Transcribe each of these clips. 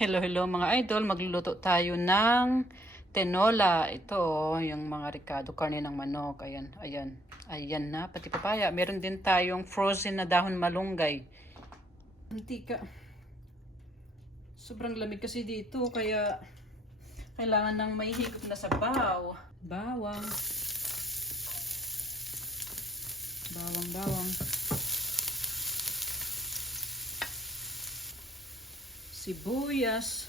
Hello, hello mga idol. Magluluto tayo ng tinola. Ito, yung mga ricado, karne ng manok. Ayan, ayan. Ayan na, pati papaya. Meron din tayong frozen na dahon malunggay. Mantika. Sobrang lamig kasi dito, kaya kailangan ng may higop na sabaw. Bawang. Bawang. Sibuyas.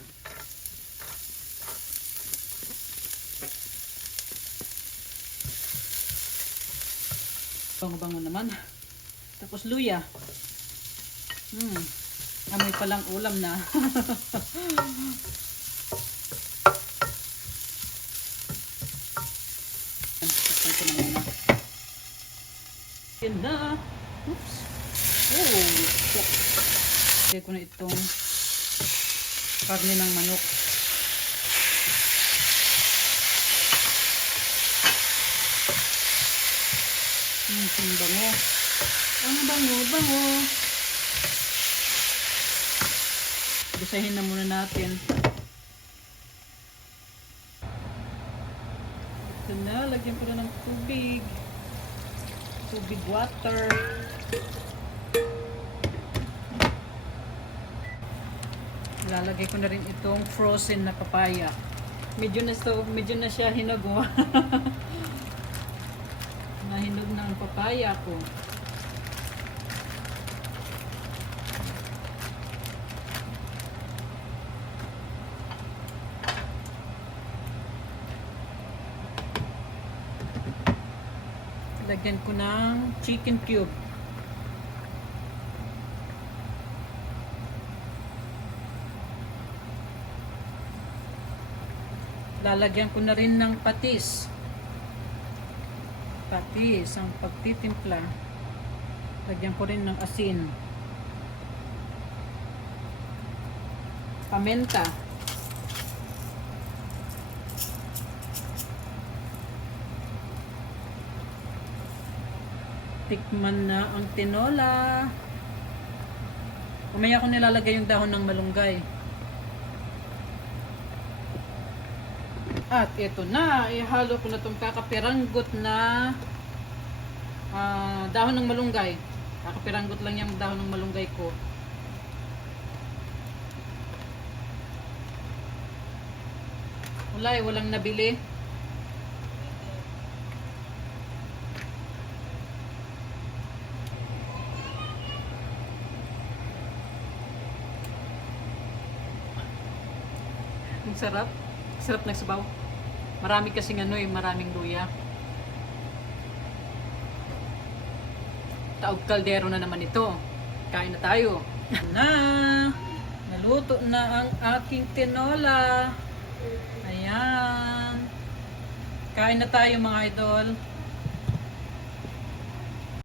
Bango-bango naman. Tapos luya. Amoy palang ulam na. Yan na. Oops. Oh, lagay ko na itong karne ng manok. Ang bango. Ang bango. Gusahin na muna natin. Ito na, lagyan ko na ng tubig. Tubig water. Lalagay ko na rin itong frozen na papaya. Medyo na siya hinog. Nahinog na ang papaya ko. Lagyan ko ng chicken cube. Lalagyan ko na rin ng patis. Patis ang pagtitimpla. Lagyan ko rin ng asin. Paminta. Tikman na ang tinola. Mamaya ko nilalagay yung dahon ng malunggay. At ito na, ihalo ko na itong kakapiranggot na dahon ng malunggay. Kakapiranggot lang yung dahon ng malunggay ko. Walang nabili. Ang sarap. Sarap ng sabaw. Marami kasing maraming luya. Taog kaldero na naman ito. Kain na tayo. Naluto na ang aking tinola. Ayan. Kain na tayo mga idol.